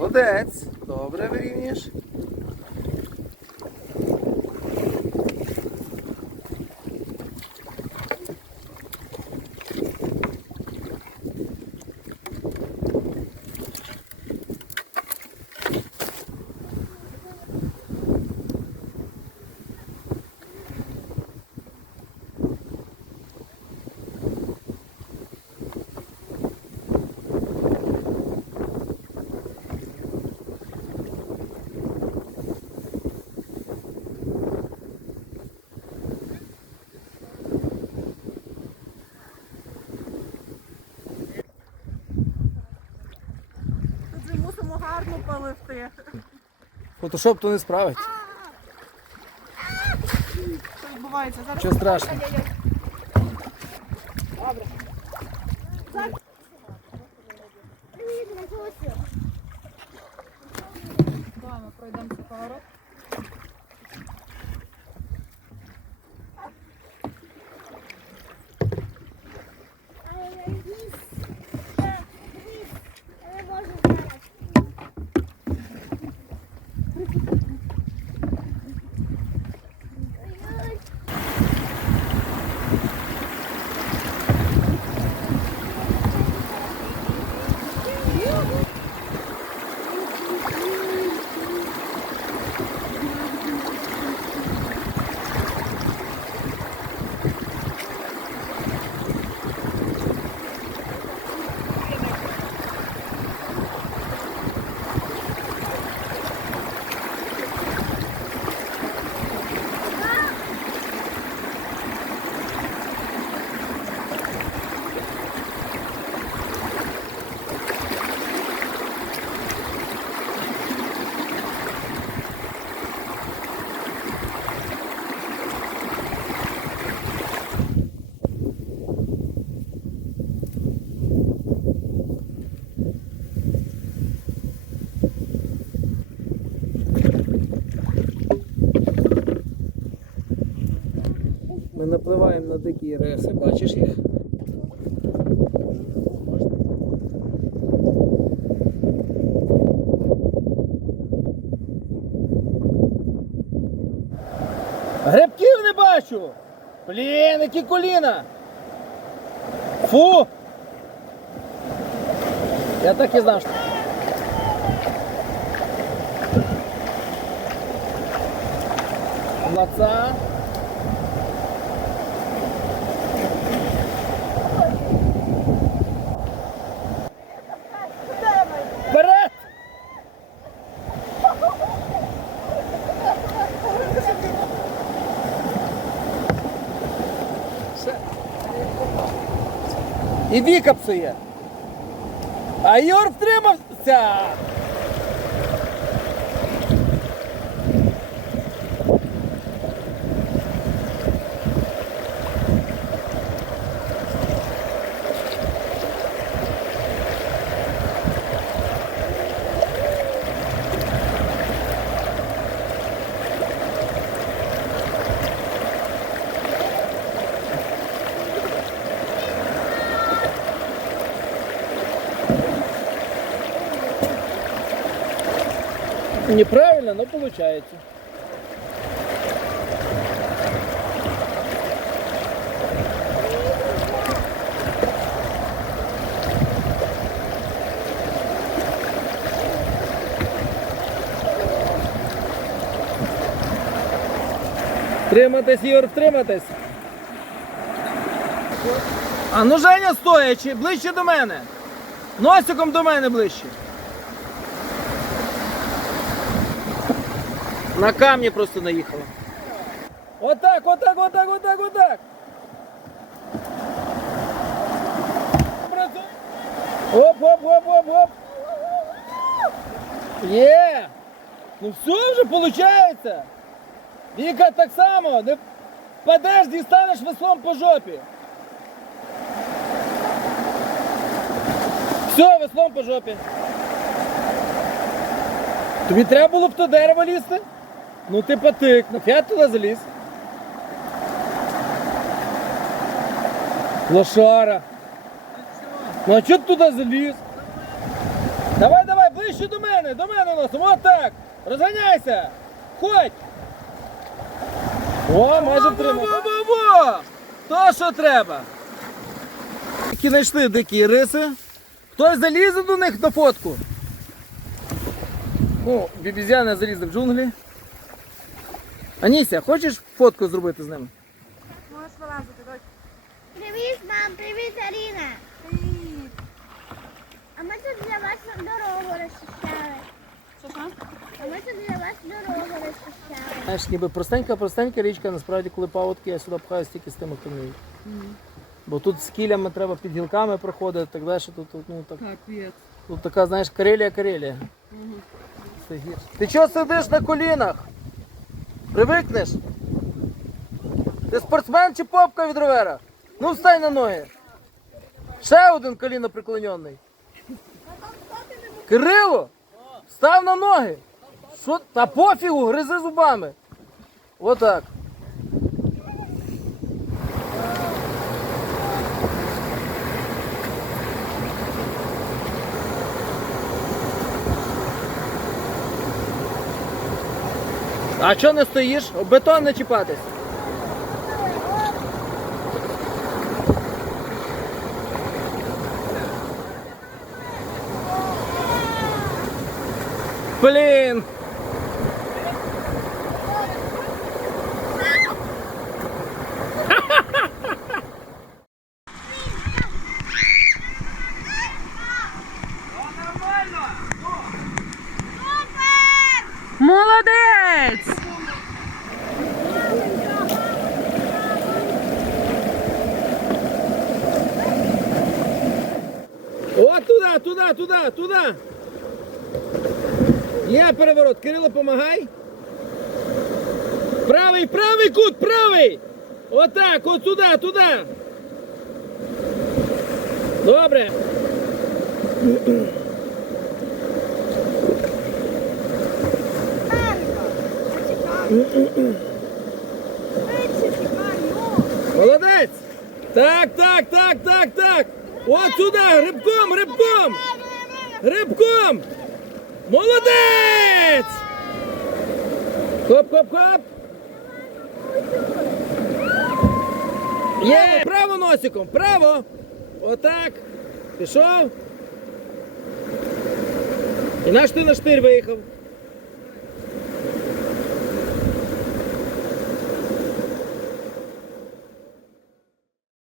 Молодець. Добре вирівнюєш. Гарно поливти. Фотошоп то не справить. Що відбувається? Зараз Що страшно? Давай ми пройдемо цей поворот. Ми напливаємо на дикі реси, бачиш їх? Грибків не бачу! Блін, які коліна! Фу! Я так і знав. що- Маца. Вперед! Все. І Віка псує. А Йор втримався. Неправильно, но получается. Триматись, Ігор, триматись. А ну Женя стоячи, ближче до мене. Носиком до мене ближче. На камні просто наїхала. Отак, отак, отак, отак, отак. Оп, оп, оп, оп, оп. Є. Ну все вже виходить. Віка так само. Не падеш, дістанеш веслом по жопі. Все, веслом по жопі. Тобі треба було б то дерево лізти? Ну ти потик, нафіга туди заліз. Лошара. Ну а чого ти туди заліз? Давай, давай, ближче до мене, до мене носом. От так. Розганяйся. Ходь. О, майже втримав. Во-во-во! То, що треба. Які знайшли дикі риси. Хтось залізе до них на фотку. О, бібізяна залізли в джунглі. Аніся, хочеш фотку зробити з ними? Можеш вилазити, дочь. Привіт, мам, привіт, Аріна. Привіт. А ми тут для вас дорогу розчищали. Що що? А ми тут для вас дорогу розчищали. Знаєш, ніби простенька, простенька річка, насправді, коли паводки, я сюди пхаю стільки з тими, хто. Бо тут з кілями треба під гілками проходити, так далі. Тут, тут, ну, так, Капець. тут така, знаєш, Карелія, Карелія. Це гірше. Ти чого сидиш на колінах? Привикнеш? Ти спортсмен чи попка від ровера? Ну встань на ноги. Ще один коліно приклонений. Кирило! Став на ноги! Що? Та пофігу, гризи зубами. Отак. А чого не стоїш? Бетон не чіпатись. Блін. Молодець! От туди, туди, туди, туди. Є переворот. Кирило, помагай. Правий, правий кут, правий. Отак, от туди, туди. Добре. Молодець. Так, так, так, так, так. От сюди, грибком, грибком. Грибком! Молодець! Хоп-хоп-хоп! Є! Право носиком, право! Отак. Пішов. І наш ти на штир виїхав.